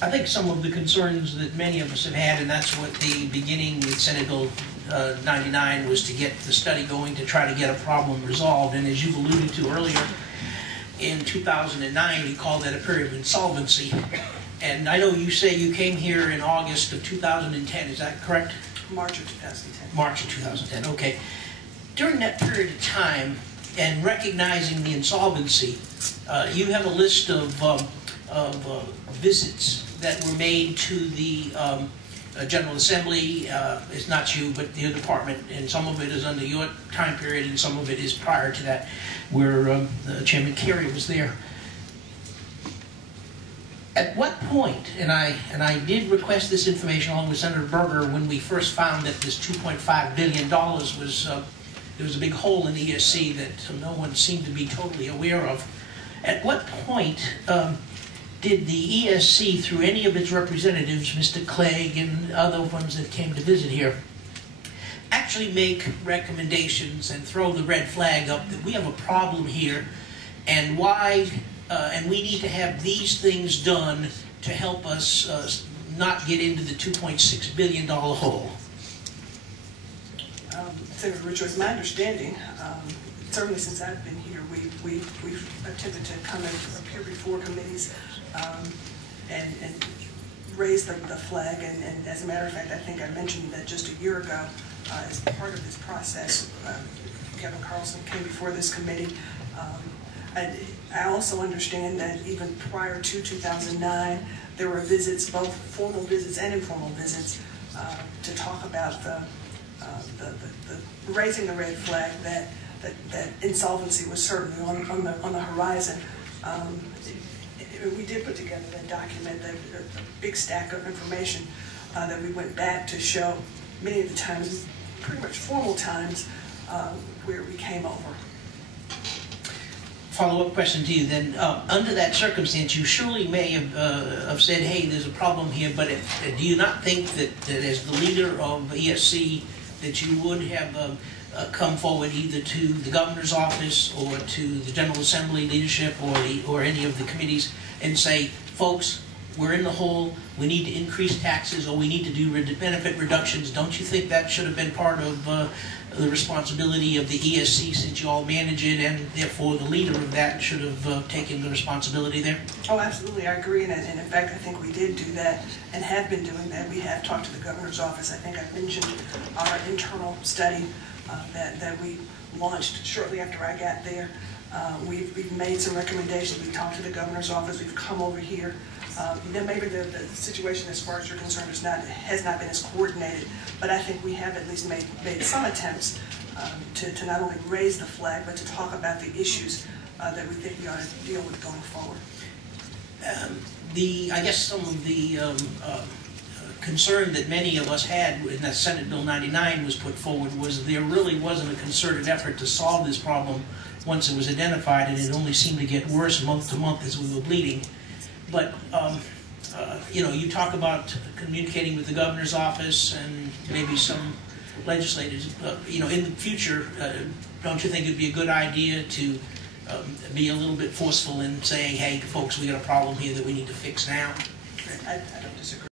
I think some of the concerns that many of us have had, and that's what the beginning with Senate Bill 99 was, to get the study going to try to get a problem resolved. And as you've alluded to earlier, in 2009, we called that a period of insolvency. And I know you say you came here in August of 2010, is that correct? March of 2010. March of 2010, okay. During that period of time, and recognizing the insolvency, you have a list of visits that were made to the General Assembly. It's not you, but your department, and some of it is under your time period, and some of it is prior to that, where Chairman Kerry was there. At what point, and I did request this information along with Senator Berger when we first found that this $2.5 billion was, there was a big hole in the ESC that no one seemed to be totally aware of. At what point did the ESC, through any of its representatives, Mr. Clegg and other ones that came to visit here, actually make recommendations and throw the red flag up that we have a problem here, and why, and we need to have these things done to help us not get into the $2.6 billion hole? Senator Rucho, it's my understanding, certainly since I've been here, we've attempted to come and appear before committees and raise the flag. And as a matter of fact, I think I mentioned that just a year ago, as part of this process, Kevin Carlson came before this committee. I also understand that even prior to 2009, there were visits, both formal visits and informal visits, to talk about the raising the red flag that insolvency was certainly on the horizon. We did put together that document, a big stack of information that we went back to show many of the times, pretty much formal times, where we came over. Follow-up question to you then. Under that circumstance, you surely may have said, hey, there's a problem here, but do you not think that as the leader of ESC, that you would have come forward either to the governor's office or to the General Assembly leadership or any of the committees and say, folks, we're in the hole, we need to increase taxes or we need to do benefit reductions? Don't you think that should have been part of the responsibility of the ESC, since you all manage it, and therefore the leader of that should have taken the responsibility there? Oh, absolutely, I agree, and in fact, I think we did do that and have been doing that. We have talked to the governor's office. I think I mentioned our internal study that we launched shortly after I got there. We've made some recommendations. We've talked to the governor's office. We've come over here. Maybe the situation, as far as you're concerned, has not been as coordinated, but I think we have at least made some attempts to not only raise the flag, but to talk about the issues that we think we ought to deal with going forward. I guess some of the concern that many of us had when that Senate Bill 99 was put forward was there really wasn't a concerted effort to solve this problem once it was identified, and it only seemed to get worse month to month as we were bleeding. But you know, you talk about communicating with the governor's office and maybe some legislators. You know, in the future, don't you think it'd be a good idea to be a little bit forceful in saying, "Hey, folks, we got a problem here that we need to fix now"? I don't disagree.